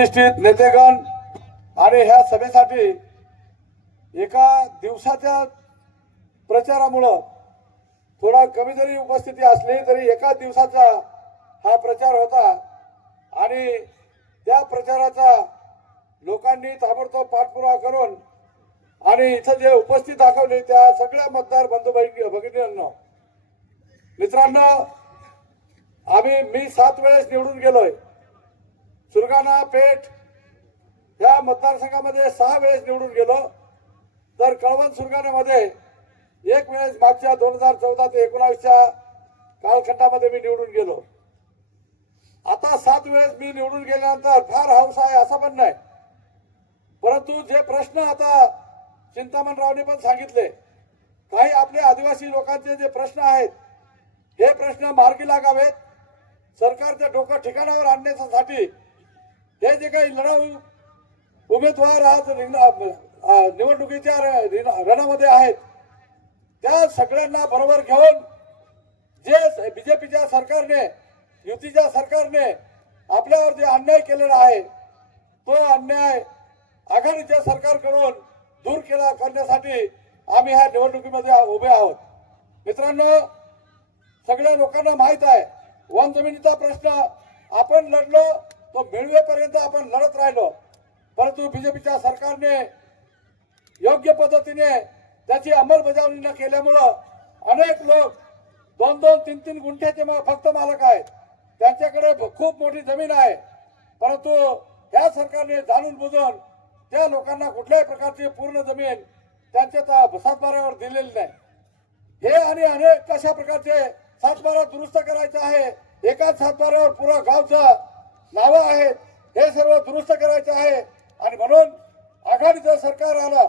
प्रतिष्ठित नेतेगण आणि ह्या सभेसाठी एका दिवसाच्या प्रचारामुळं थोडा कमी जरी उपस्थिती असली तरी एका दिवसाचा हा प्रचार होता. आणि त्या प्रचाराचा लोकांनी ताबडतोब पाठपुरावा करून आणि इथं जे उपस्थित दाखवले त्या सगळ्या मतदार बंधू भगिनी- मित्रांनो आम्ही मी सात वेळेस निवडून गेलोय. सुरगाणा पेठ या मतदारसंघामध्ये सहा वेळेस निवडून गेलो. तर कळवण सुरगाणामध्ये एक वेळेस मागच्या दोन हजार चौदा ते एकोणावीसच्या कालखंडामध्ये मी निवडून गेलो. आता सात वेळेस मी निवडून गेल्यानंतर फार हौस आहे असं पण नाही. परंतु जे प्रश्न आता चिंतामणरावने पण सांगितले काही आपले आदिवासी लोकांचे जे प्रश्न आहेत हे प्रश्न मार्गी लागावेत. सरकारच्या डोकं ठिकाणावर आणण्यासाठी हे जे काही लढाऊ उमेदवार आज निवडणुकीच्या र- रणामध्ये आहेत त्या सगळ्यांना बरोबर घेऊन जे बीजेपीच्या सरकारने युतीच्या सरकारने आपल्यावर जे अन्याय केलेला आहे तो अन्याय आघाडीच्या सरकारकडून दूर केला करण्यासाठी आम्ही ह्या निवडणुकीमध्ये उभे आहोत. मित्रांनो सगळ्या लोकांना माहीत आहे वन जमिनीचा प्रश्न आपण लढलो तो मिळवेपर्यंत आपण लढत राहिलो. परंतु बीजेपीच्या सरकारने योग्य पद्धतीने त्याची अंमलबजावणी न केल्यामुळं अनेक लोक दोन दोन तीन तीन गुंठ्याचे फक्त मालक आहेत. त्यांच्याकडे खूप मोठी जमीन आहे. परंतु या सरकारने जाणून बुजून त्या लोकांना कुठल्याही प्रकारची पूर्ण जमीन त्यांच्या ता- सातबाऱ्यावर दिलेली नाही. हे आणि अनेक कशा प्रकारचे सातबारा दुरुस्त करायचं आहे एकाच सातबाऱ्यावर पुरा गावचं नावं आहेत. हे सर्व दुरुस्त करायचे आहे. आणि म्हणून आघाडीचं सरकार आलं.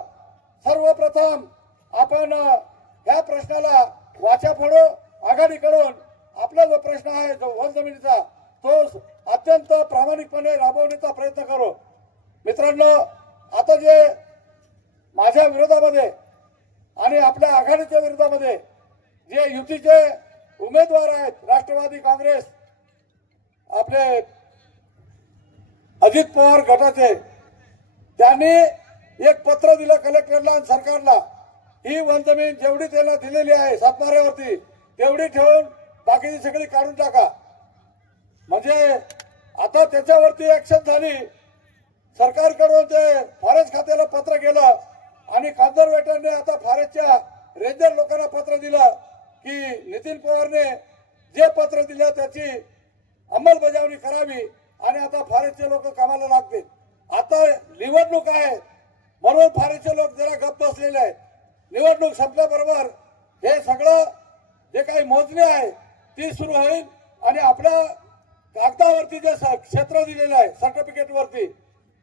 सर्वप्रथम आपण या प्रश्नाला वाचा फोडो आघाडीकडून आपला जो प्रश्न आहे जो वन जमिनीचा तो अत्यंत प्रामाणिकपणे राबवण्याचा प्रयत्न करू. मित्रांनो आता जे माझ्या विरोधामध्ये आणि आपल्या आघाडीच्या विरोधामध्ये जे युतीचे उमेदवार आहेत राष्ट्रवादी काँग्रेस आपले अजित पवार गटाचे. त्यांनी एक पत्र दिलं कलेक्टरला आणि सरकारला. ही वनजमीन जेवढी त्याला दिलेली आहे सातमाऱ्यावरती तेवढी ठेवून बाकीची सगळी काढून टाका. म्हणजे आता त्याच्यावरती ऍक्शन झाली. सरकारकडून ते फॉरेस्ट खात्याला पत्र गेलं आणि कॉन्झर्वेटरने आता फॉरेस्टच्या रेंजर लोकांना पत्र दिलं की नितीन पवारने जे पत्र दिलं त्याची अंमलबजावणी करावी. आणि आता फॉरेस्टचे लोक कामाला लागतील. आता निवडणूक आहे म्हणून फॉरेस्टचे लोक जरा गप्प बसलेले आहेत. निवडणूक संपल्याबरोबर हे सगळं जे काही मोजणी आहे ती सुरू होईल आणि आपल्या कागदावरती जे स- क्षेत्र दिलेलं आहे सर्टिफिकेटवरती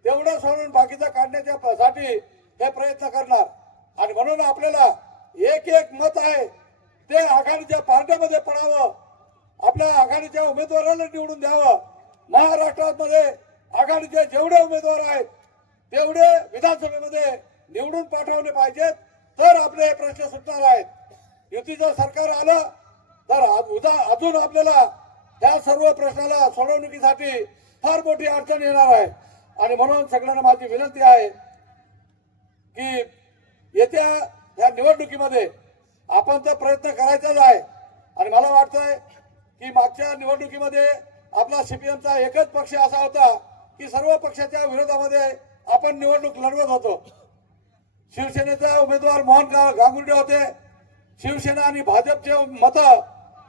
तेवढं सोडून बाकीचं काढण्याच्या साठी हे प्रयत्न करणार. आणि म्हणून आपल्याला एक एक मत आहे ते आघाडीच्या पार्ट्यामध्ये पडावं. आपल्या आघाडीच्या उमेदवाराला निवडून द्यावं. महाराष्ट्रामध्ये आघाडीचे जेवढे उमेदवार आहेत तेवढे विधानसभेमध्ये निवडून पाठवले पाहिजेत. तर आपले हे प्रश्न सुटणार आहेत. युतीचं सरकार आलं तर उदा- अजून आपल्याला त्या सर्व प्रश्नाला सोडवणुकीसाठी फार मोठी अडचण येणार आहे. आणि म्हणून सगळ्यांना माझी विनंती आहे की येत्या या निवडणुकीमध्ये आपण तर प्रयत्न करायचाच आहे. आणि मला वाटतंय की मागच्या निवडणुकीमध्ये आपला सीपीएमचा एकच पक्ष असा होता की सर्व पक्षाच्या विरोधामध्ये आपण निवडणूक लढवत होतो. शिवसेनेचा उमेदवार मोहन गांगुर्डे होते. शिवसेना आणि भाजपचे मत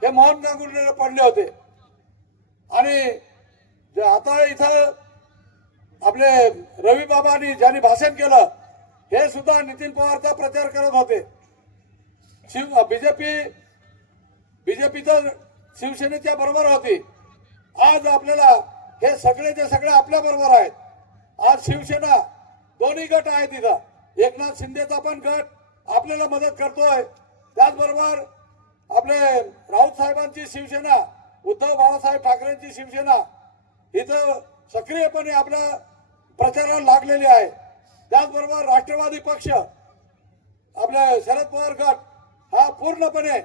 हे मोहन गांगुर्डेला पडले होते. आणि आता इथं आपले रवी बाबांनी ज्यांनी भाषण केलं हे सुद्धा नितीन पवारचा प्रचार करत होते. शिव बीजेपी बीजेपी तर शिवसेनेच्या बरोबर होती. आज आपल्याला हे सगळेचे सगळे आपल्या बरोबर आहेत. आज शिवसेना दोन्ही गट आहेत इथं. एकनाथ शिंदेचा पण गट आपल्याला मदत करतोय. त्याचबरोबर आपले राऊत साहेबांची शिवसेना उद्धव बाळासाहेब ठाकरेंची शिवसेना इथं सक्रियपणे आपल्या प्रचाराला लागलेली आहे. त्याचबरोबर राष्ट्रवादी पक्ष आपल्या शरद पवार गट हा पूर्णपणे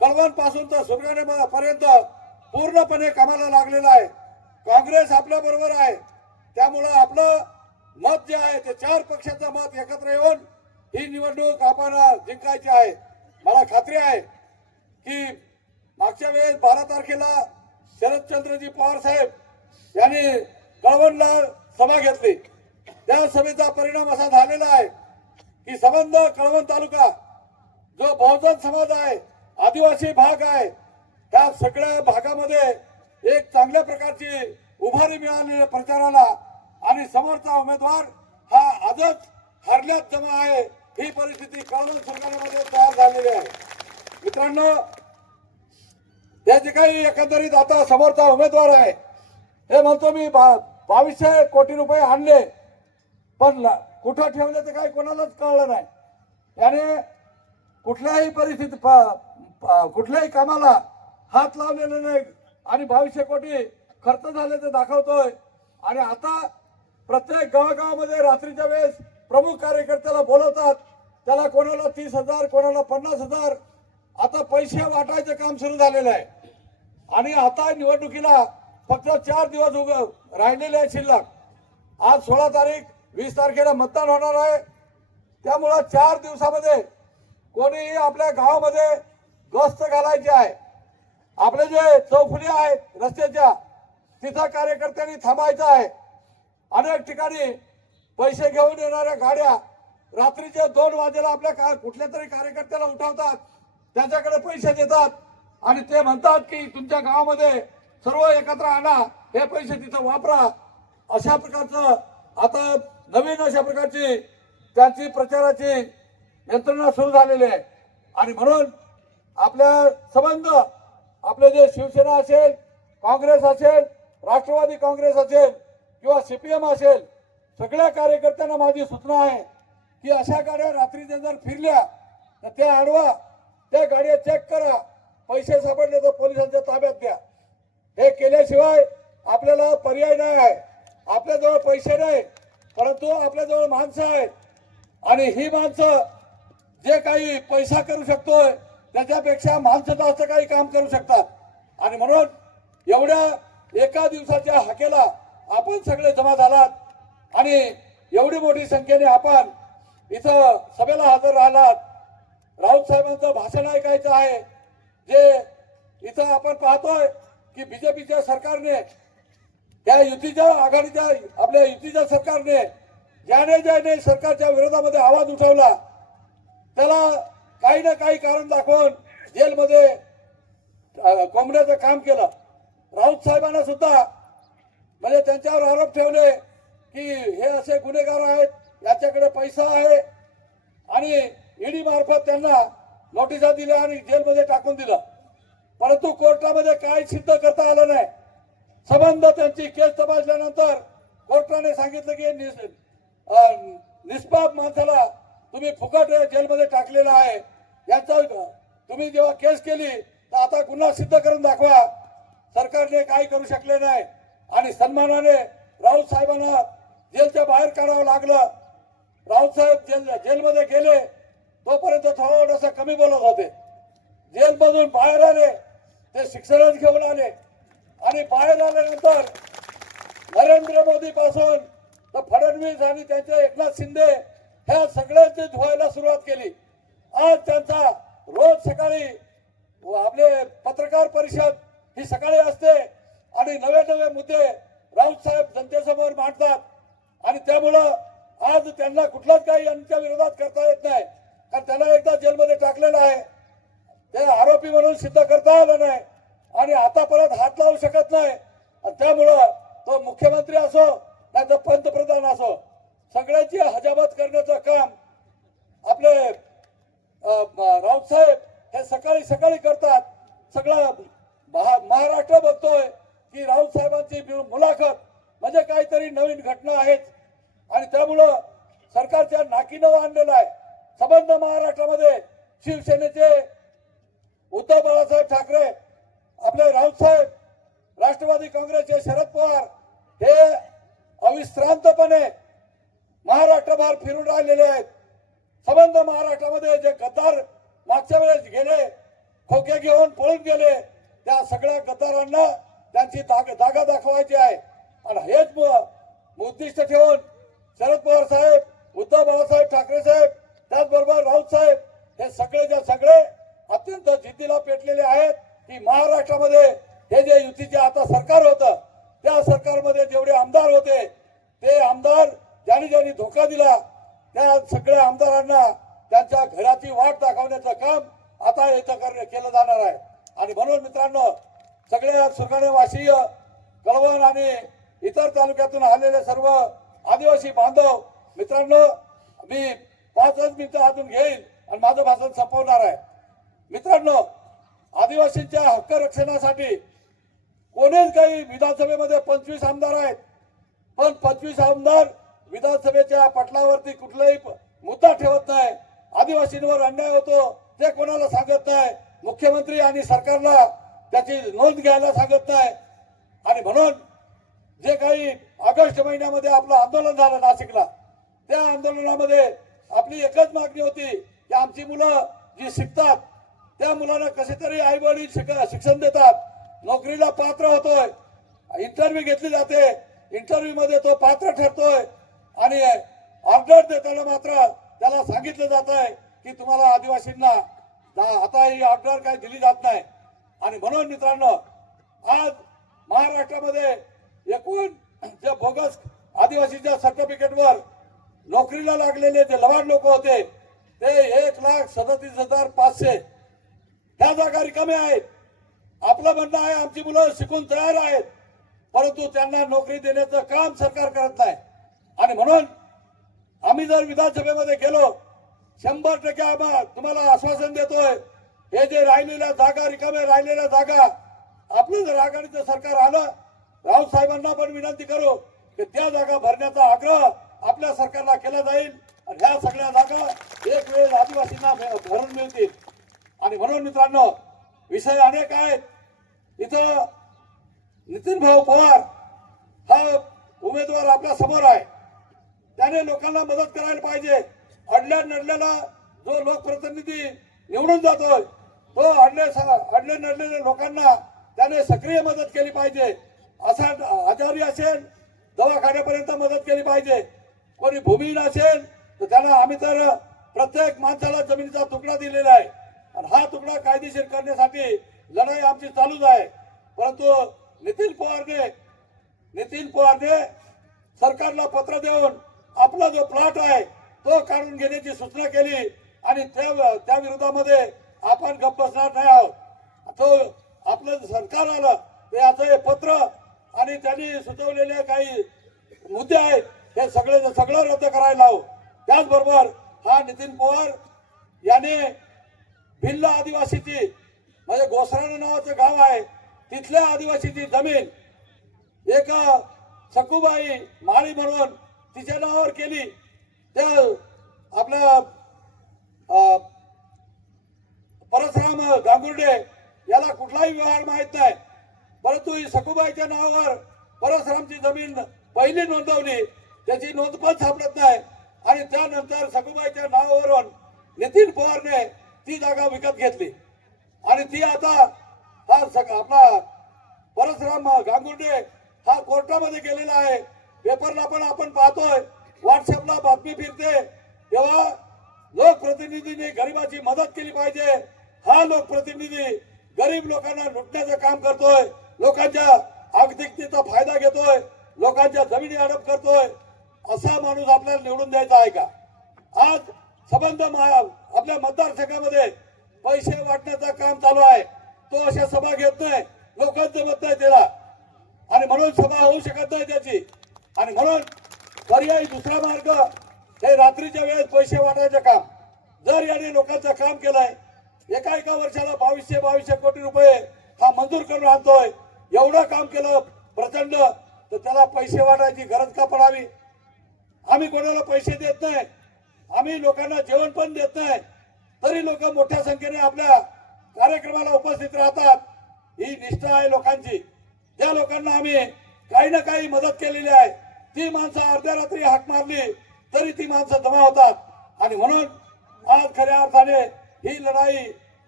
कळवणपासून तर सुरगाणे पर्यंत पूर्णपणे कामाला लागलेला आहे. काँग्रेस आपल्या बरोबर आहे. त्यामुळं आपलं मत जे आहे ते चार पक्षाचं मत एकत्र येऊन ही निवडणूक आपण जिंकायची आहे. मला खात्री आहे की मागच्या वेळेस बारा तारखेला शरदचंद्रजी पवार साहेब यांनी कळवणला सभा घेतली. त्या सभेचा परिणाम असा झालेला आहे की संबंध कळवण तालुका जो बहुजन समाज आहे आदिवासी भाग आहे त्या सगळ्या भागामध्ये एक चांगल्या प्रकारची उभारी मिळाली प्रचाराला आणि समोरचा उमेदवार हा आजच हरल्यात जमा आहे. ही परिस्थिती कळून सरकारमध्ये तयार झालेली आहे. मित्रांनो हे जे काही एकंदरीत आता समोरचा उमेदवार आहे हे म्हणतो मी बा- बावीसशे कोटी रुपये आणले पण कुठं ठेवले ते काही कोणालाच कळलं नाही. याने कुठल्याही परिस्थिती कुठल्याही कामाला हात लावलेला नाही आणि बावीसशे कोटी खर्च झाल्याचं दाखवतोय. आणि आता प्रत्येक गावागावामध्ये रात्रीच्या वेळेस प्रमुख कार्यकर्त्याला बोलवतात. त्याला कोणाला तीस हजार कोणाला पन्नास हजार. आता पैसे वाटायचं काम सुरू झालेलं आहे. आणि आता निवडणुकीला फक्त चार दिवस उग राहिलेले आहे शिल्लक. आज सोळा तारीख वीस तारखेला मतदान होणार आहे. त्यामुळं चार दिवसामध्ये कोणीही आपल्या गावामध्ये गस्त घालायची आहे. आपले जे चौफुली आहेत रस्त्याच्या तिथं कार्यकर्त्यांनी थांबायचं आहे. अनेक ठिकाणी पैसे घेऊन येणाऱ्या गाड्या रात्रीच्या दोन वाजेला आपल्या का कुठल्या तरी कार्यकर्त्याला उठवतात. त्याच्याकडे पैसे देतात. आणि ते म्हणतात की तुमच्या गावामध्ये सर्व एकत्र आणा. हे पैसे तिथं वापरा. अशा प्रकारचं आता नवीन अशा प्रकारची त्यांची प्रचाराची यंत्रणा सुरू झालेली आहे. आणि म्हणून आपल्या संबंध आपले जे शिवसेना असेल काँग्रेस असेल राष्ट्रवादी काँग्रेस असेल किंवा सीपीएम असेल सगळ्या कार्यकर्त्यांना माझी सूचना आहे की अशा गाड्या रात्रीच्या जर फिरल्या तर त्या अडवा त्या गाड्या चेक करा. पैसे सापडले तर पोलिसांच्या ताब्यात द्या. हे केल्याशिवाय आपल्याला पर्याय नाही आहे. आपल्याजवळ पैसे नाही परंतु आपल्याजवळ माणसं आहेत. आणि ही माणसं जे काही पैसा करू शकतोय त्याच्यापेक्षा माणसं जास्त काही काम करू शकतात. आणि म्हणून एवढ्या एका दिवसाच्या हाकेला आपण सगळे जमा झालात. आणि एवढी मोठी संख्येने आपण इथं सभेला हजर राहिलात. राऊत साहेबांचं भाषण ऐकायचं आहे. जे इथं आपण पाहतोय की बीजेपीच्या सरकारने त्या युतीच्या आघाडीच्या आपल्या युतीच्या सरकारने ज्याने ज्याने सरकारच्या विरोधामध्ये आवाज उठवला त्याला काही ना काही कारण दाखवून जेलमध्ये कोंबड्याचं काम केलं. राऊत साहेबांना सुद्धा म्हणजे त्यांच्यावर आरोप ठेवले की हे असे गुन्हेगार आहेत याच्याकडे पैसा आहे. आणि ईडी मार्फत त्यांना नोटिसा दिल्या आणि जेलमध्ये टाकून दिलं. परंतु कोर्टामध्ये काय सिद्ध करता आलं नाही. संबंध त्यांची केस तपासल्यानंतर कोर्टाने सांगितलं की निस- निष्पाप माणसाला तुम्ही फुकट जेलमध्ये टाकलेला आहे. याचा तुम्ही जेव्हा केस केली तर आता गुन्हा सिद्ध करून दाखवा. सरकारने काही करू शकले नाही. आणि सन्मानाने राऊत साहेबांना जेलच्या बाहेर काढावं लागलं. राऊत साहेब जेल जेलमध्ये गेले तोपर्यंत थोडस कमी बोलत होते. जेलमधून बाहेर आले ते शिक्षणच घेऊन आले. आणि बाहेर आल्यानंतर नरेंद्र मोदी पासून तर फडणवीस आणि त्यांचे एकनाथ शिंदे ह्या सगळ्यांची धुवायला सुरुवात केली. आज त्यांचा रोज सकाळी आपले पत्रकार परिषद ही सकाळी असते आणि नवे नवे मुद्दे राऊत साहेब जनतेसमोर मांडतात. आणि त्यामुळं आज त्यांना कुठलाच काही यांच्या विरोधात करता येत नाही. कारण त्यांना एकदा जेलमध्ये टाकलेलं आहे. ते आरोपी म्हणून सिद्ध करता आलं नाही. आणि आता परत हात लावू शकत नाही. आणि त्यामुळं तो मुख्यमंत्री असो नाही तर पंतप्रधान असो. सगळ्यांची हजामत करण्याचं काम आपले राऊतसाहेब हे सकाळी सकाळी करतात. सगळं महा- महाराष्ट्र बघतोय की राऊतसाहेबांची मुलाखत म्हणजे काहीतरी नवीन घटना आहेत. आणि त्यामुळं सरकारच्या नाकीनं आणलेलं आहे. संबंध महाराष्ट्रामध्ये शिवसेनेचे उद्धव बाळासाहेब ठाकरे आपले राऊतसाहेब राष्ट्रवादी काँग्रेसचे शरद पवार हे अविश्रांतपणे महाराष्ट्रभर फिरून राहिलेले आहेत. संबंध महाराष्ट्रामध्ये जे गद्दार मागच्या वेळेस गेले खोके घेऊन पळून गेले त्या सगळ्या गद्दारांना त्यांची जाग- जागा दाखवायची आहे. आणि हेच उद्दिष्ट ठेवून शरद पवार साहेब उद्धव बाळासाहेब ठाकरे साहेब त्याचबरोबर राऊत साहेब हे सगळे जे सगळे अत्यंत जिद्दीला पेटलेले आहेत की महाराष्ट्रामध्ये हे जे युतीचे आता सरकार होतं त्या सरकारमध्ये जेवढे आमदार होते ते आमदार ज्यांनी ज्यांनी धोका दिला त्या सगळ्या आमदारांना त्यांच्या घराची वाट दाखवण्याचं काम आता इथं केलं जाणार आहे. आणि म्हणून मित्रांनो सगळ्या सुरगाणे कळवण आणि इतर तालुक्यातून आलेले सर्व आदिवासी बांधव मित्रांनो मी पाचच मिनिटं हातून घेईल आणि माझं भाषण संपवणार आहे. मित्रांनो आदिवासींच्या हक्क रक्षणासाठी कोणीच काही विधानसभेमध्ये पंचवीस आमदार आहेत. पण पंचवीस आमदार विधानसभेच्या पटलावरती कुठलाही मुद्दा ठेवत नाही. आदिवासींवर अन्याय होतो ते कोणाला सांगत नाही. मुख्यमंत्री आणि सरकारला त्याची नोंद घ्यायला सांगत नाही. आणि म्हणून जे काही ऑगस्ट महिन्यामध्ये आपलं आंदोलन झालं नाशिकला त्या आंदोलनामध्ये आपली एकच मागणी होती की आमची मुलं जी शिकतात त्या मुलांना कसे तरी आई वडील शिक्षण देतात. नोकरीला पात्र होतोय. इंटरव्ह्यू घेतली जाते. इंटरव्ह्यू मध्ये तो पात्र ठरतोय. आणि ऑर्डर देताना मात्र त्याला सांगितलं जात आहे की तुम्हाला आदिवासींना आता ही ऑर्डर काही दिली जात नाही. आणि म्हणून मित्रांनो आज महाराष्ट्रामध्ये एकूण जे बोगस आदिवासीच्या सर्टिफिकेटवर नोकरीला लागलेले जे लवाड लोक होते ते एक लाख सदतीस हजार पाचशे. ह्या जागा रिकाम्या आहेत. आपलं म्हणणं आहे आमची मुलं शिकून तयार आहेत. परंतु त्यांना नोकरी देण्याचं काम सरकार करत नाही. आणि म्हणून आम्ही जर विधानसभेमध्ये गेलो शंभर टक्के आम्हा तुम्हाला आश्वासन देतोय हे जे राहिलेल्या जागा रिकाम्या राहिलेल्या जागा आपलं जर आघाडीचं सरकार आलं रावसाहेबांना पण विनंती करू की त्या जागा भरण्याचा आग्रह आपल्या सरकारला केला जाईल. आणि ह्या सगळ्या जागा एक वेळेस आदिवासींना भरून मिळतील. आणि म्हणून मित्रांनो विषय अनेक आहेत. इथं नितीन भाऊ पवार हा उमेदवार आपल्यासमोर आहे. त्याने लोकांना मदत करायला पाहिजे. अडल्या नडलेला जो लोकप्रतिनिधी निवडून जातोय तो अडले अडले नडलेल्या लोकांना त्याने सक्रिय मदत केली पाहिजे. असा आजारी असेल दवाखान्यापर्यंत मदत केली पाहिजे. कोणी भूमिहीन असेल तर त्यांना आम्ही तर प्रत्येक माणसाला जमिनीचा तुकडा दिलेला आहे. आणि हा तुकडा कायदेशीर करण्यासाठी लढाई आमची चालूच आहे. परंतु नितीन पवारने नितीन पवारने सरकारला पत्र देऊन आपला जो प्लॉट आहे तो काढून घेण्याची सूचना केली आणि त्या त्या विरोधामध्ये आपण गप्प बसणार नाही आहोत. तो आपलं सरकार आलं ते आता हे पत्र आणि त्यांनी सुचवलेले काही मुद्दे आहेत हे सगळे सगळं रद्द करायला हवं. त्याचबरोबर हा नितीन पवार याने भिल्ल आदिवासीची म्हणजे गोसराणा नावाचं गाव आहे तिथल्या आदिवासीची जमीन एक सखूबाई माळी म्हणून तिच्या नावावर केली. त्या आपला परसराम गांगुर्डे याला कुठलाही व्यवहार माहीत नाही. परंतु ही सखूबाईच्या नावावर परसरामची जमीन पहिली नोंदवली. त्याची नोंद पण सापडत नाही. आणि त्यानंतर सखुबाईच्या नावावरून नितीन पवारने ती जागा विकत घेतली. आणि ती आता हा आपला परसराम गांगुर्डे हा कोर्टामध्ये गेलेला आहे. पेपरला पण आपण पाहतोय. व्हॉट्सअपला बातमी फिरते. तेव्हा लोकप्रतिनिधींनी गरिबाची मदत केली पाहिजे. हा लोकप्रतिनिधी गरीब लोकांना लुटण्याचं काम करतोय. लोकांच्या आर्थिकतेचा फायदा घेतोय. लोकांच्या जमिनी अडप करतोय. असा माणूस आपल्याला निवडून द्यायचा आहे का? आज संबंध महा- आपल्या मतदारसंघामध्ये पैसे वाटण्याचं काम चालू आहे. तो अशा सभा घेत नाही. लोकांचं मत नाही त्याला. आणि म्हणून सभा होऊ शकत नाही त्याची. आणि म्हणून पर्यायी दुसरा मार्ग हे रात्रीच्या वेळेस पैसे वाटायचं काम. जर याने लोकांचं काम केलंय एका एका वर्षाला बावीसशे बावीसशे कोटी रुपये हा मंजूर करून आणतोय. एवढं काम केलं प्रचंड तर त्याला पैसे वाटायची गरज का पडावी? आम्ही कोणाला पैसे देत नाही. आम्ही लोकांना जेवण पण देत नाही. तरी लोक मोठ्या संख्येने आपल्या कार्यक्रमाला उपस्थित राहतात. ही निष्ठा आहे लोकांची. त्या लोकांना आम्ही काही ना काही मदत केलेली आहे. ती माणसं अर्ध्या रात्री हाक मारली तरी ती माणसं जमा होतात. आणि म्हणून आज खऱ्या अर्थाने ही लढाई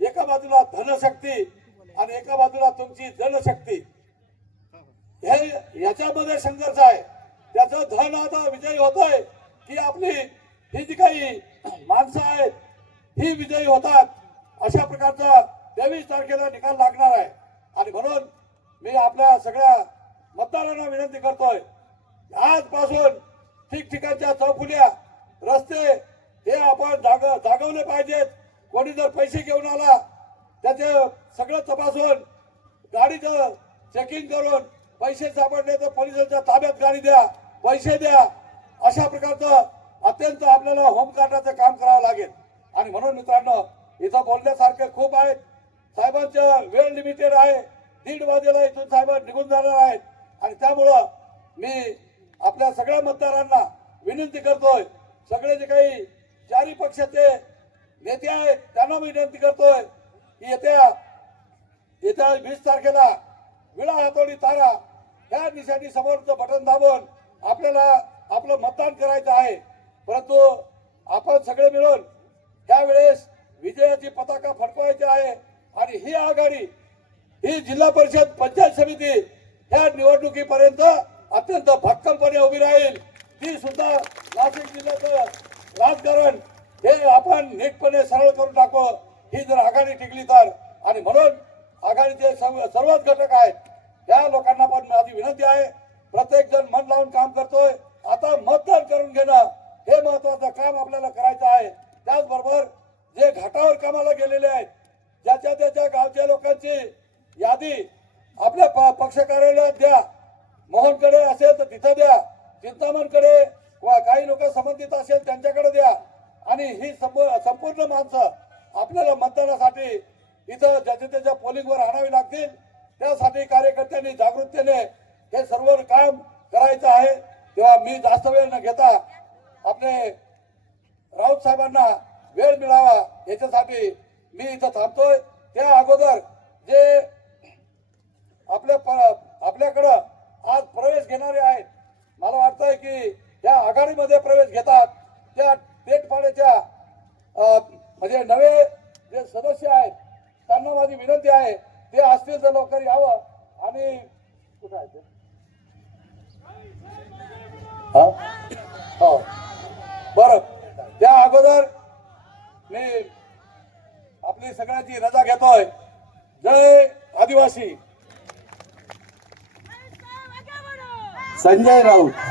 एका बाजूला धनशक्ती आणि एका बाजूला तुमची जनशक्ती हे याच्यामध्ये संघर्ष आहे. त्याचं धन आता विजयी होतोय की आपली ही जी काही माणसं आहेत ही विजयी होतात. अशा प्रकारचा तेवीस तारखेला निकाल लागणार आहे. आणि म्हणून मी आपल्या सगळ्या मतदारांना विनंती करतोय आजपासून ठिकठिकाणच्या चौफुल्या रस्ते हे आपण जाग जागवले पाहिजेत. कोणी जर पैसे घेऊन आला त्याचे सगळं तपासून गाडीचं चेकिंग करून पैसे सापडले तर पोलिसांच्या ताब्यात गाडी द्या पैसे द्या. अशा प्रकारचं अत्यंत आपल्याला होमगार्डाचं काम करावं लागेल. आणि म्हणून मित्रांनो इथं बोलण्यासारखे खूप आहेत. साहेबांचं वेळ लिमिटेड आहे. दीड वाजेला इथून साहेब निघून जाणार आहेत. आणि त्यामुळं मी आपल्या सगळ्या मतदारांना विनंती करतोय. सगळे जे काही चारी पक्षाचे नेते आहेत त्यांना विनंती करतोय की येत्या येत्या वीस तारखेला विळा हातोडी तारा ह्या निशाणी समोरचं बटन दाबून आपल्याला आपलं मतदान करायचं आहे. परंतु आपण सगळे मिळून त्यावेळेस विजयाची पताका फडकवायची आहे आणि ही आघाडी ही जिल्हा परिषद पंचायत समिती ह्या निवडणुकीपर्यंत अत्यंत भक्कमपणे उभी राहील. ती सुद्धा नाशिक जिल्ह्याचं राजकारण हे आपण नीटपणे सरळ करून टाकू. ही जर आघाडी टिकली तर. आणि म्हणून आघाडीचे सर्व- सर्वच घटक आहेत. त्या लोकांना पण माझी विनंती आहे. प्रत्येक जण मन लावून काम करतोय. आता मतदान करून घेणं हे महत्वाचं काम आपल्याला करायचं आहे. त्याचबरोबर जे घाटावर कामाला गेलेले आहेत ज्याच्या त्याच्या गावच्या लोकांची यादी आपल्या प- पक्ष कार्यालयात द्या. मोहनकडे असेल तर तिथं द्या. चिंतामणकडे काही लोक संबंधित असेल त्यांच्याकडे द्या. आणि ही संपूर्ण माणसं आपल्याला मतदानासाठी इथं ज्याच्या त्याच्या पोलिंगवर आणावी लागतील. त्यासाठी कार्यकर्त्यांनी जागृततेने हे सर्व काम करायचं आहे. तेव्हा मी जास्त वेळ न घेता आपले राऊत साहेबांना वेळ मिळावा याच्यासाठी मी इथं थांबतोय. त्या अगोदर जे आपल्या प- आपल्याकडं आज प्रवेश घेणारे आहेत. मला वाटतंय की या आघाडीमध्ये प्रवेश घेतात. त्या पेटपाड्याच्या म्हणजे नवे जे सदस्य आहेत त्यांना माझी विनंती आहे ते असतील तर लवकर यावं. आणि कुठं आहे ते? हा? हो. बरं. त्या अगोदर मी आपली सगळ्यांची रजा घेतोय. जय आदिवासी. संजय राऊत